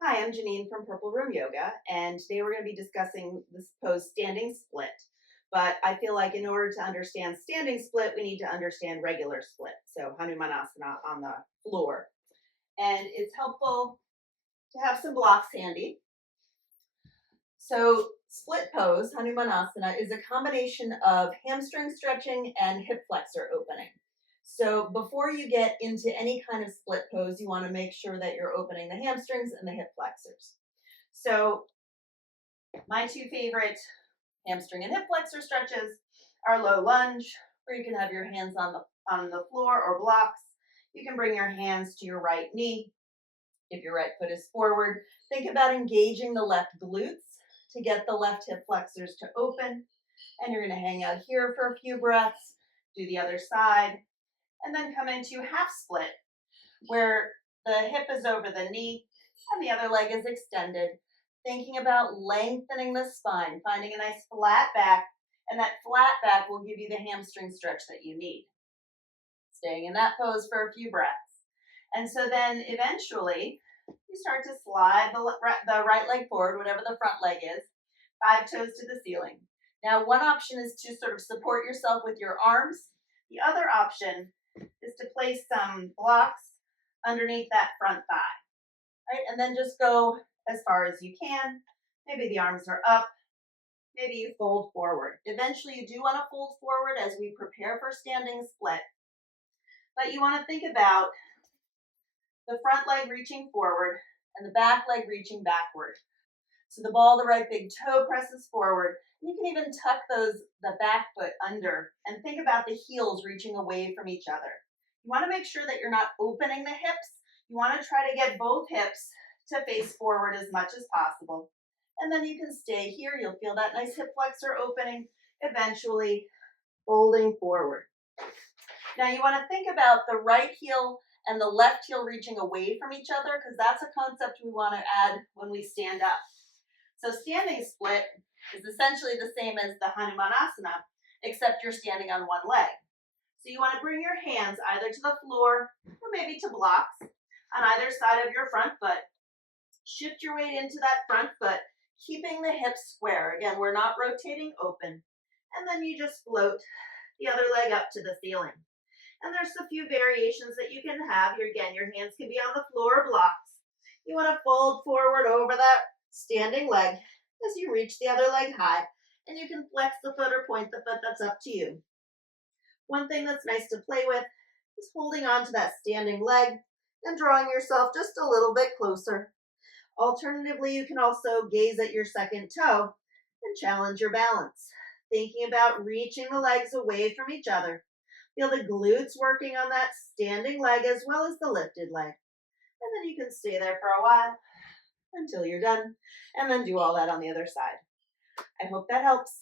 Hi, I'm Janine from Purple Room Yoga, and today we're going to be discussing this pose standing split. But I feel like in order to understand standing split, we need to understand regular split. So Hanumanasana on the floor. And it's helpful to have some blocks handy. So split pose, Hanumanasana, is a combination of hamstring stretching and hip flexor opening. So before you get into any kind of split pose, you want to make sure that you're opening the hamstrings and the hip flexors. So my two favorite hamstring and hip flexor stretches are low lunge, where you can have your hands on the floor or blocks. You can bring your hands to your right knee if your right foot is forward. Think about engaging the left glutes to get the left hip flexors to open. And you're going to hang out here for a few breaths, do the other side, and then come into half split, where the hip is over the knee and the other leg is extended. Thinking about lengthening the spine, finding a nice flat back, and that flat back will give you the hamstring stretch that you need. Staying in that pose for a few breaths. And so then eventually you start to slide the right leg forward, whatever the front leg is, 5 toes to the ceiling. Now, one option is to sort of support yourself with your arms. The other option is to place some blocks underneath that front thigh, right? And then just go as far as you can. Maybe the arms are up. Maybe you fold forward. Eventually, you do want to fold forward as we prepare for standing split. But you want to think about the front leg reaching forward and the back leg reaching backward. So the ball of the right big toe presses forward. You can even tuck the back foot under and think about the heels reaching away from each other. You want to make sure that you're not opening the hips. You want to try to get both hips to face forward as much as possible. And then you can stay here. You'll feel that nice hip flexor opening, eventually folding forward. Now you want to think about the right heel and the left heel reaching away from each other, because that's a concept we want to add when we stand up. So standing split is essentially the same as the Hanumanasana, except you're standing on one leg. So you want to bring your hands either to the floor or maybe to blocks on either side of your front foot. Shift your weight into that front foot, keeping the hips square. Again, we're not rotating open. And then you just float the other leg up to the ceiling. And there's a few variations that you can have. Here again, your hands can be on the floor or blocks. You want to fold forward over that standing leg as you reach the other leg high, and you can flex the foot or point the foot. That's up to you. One thing that's nice to play with is holding on to that standing leg and drawing yourself just a little bit closer. Alternatively, you can also gaze at your second toe and challenge your balance, thinking about reaching the legs away from each other. Feel the glutes working on that standing leg as well as the lifted leg. And then you can stay there for a while until you're done, and then do all that on the other side. I hope that helps.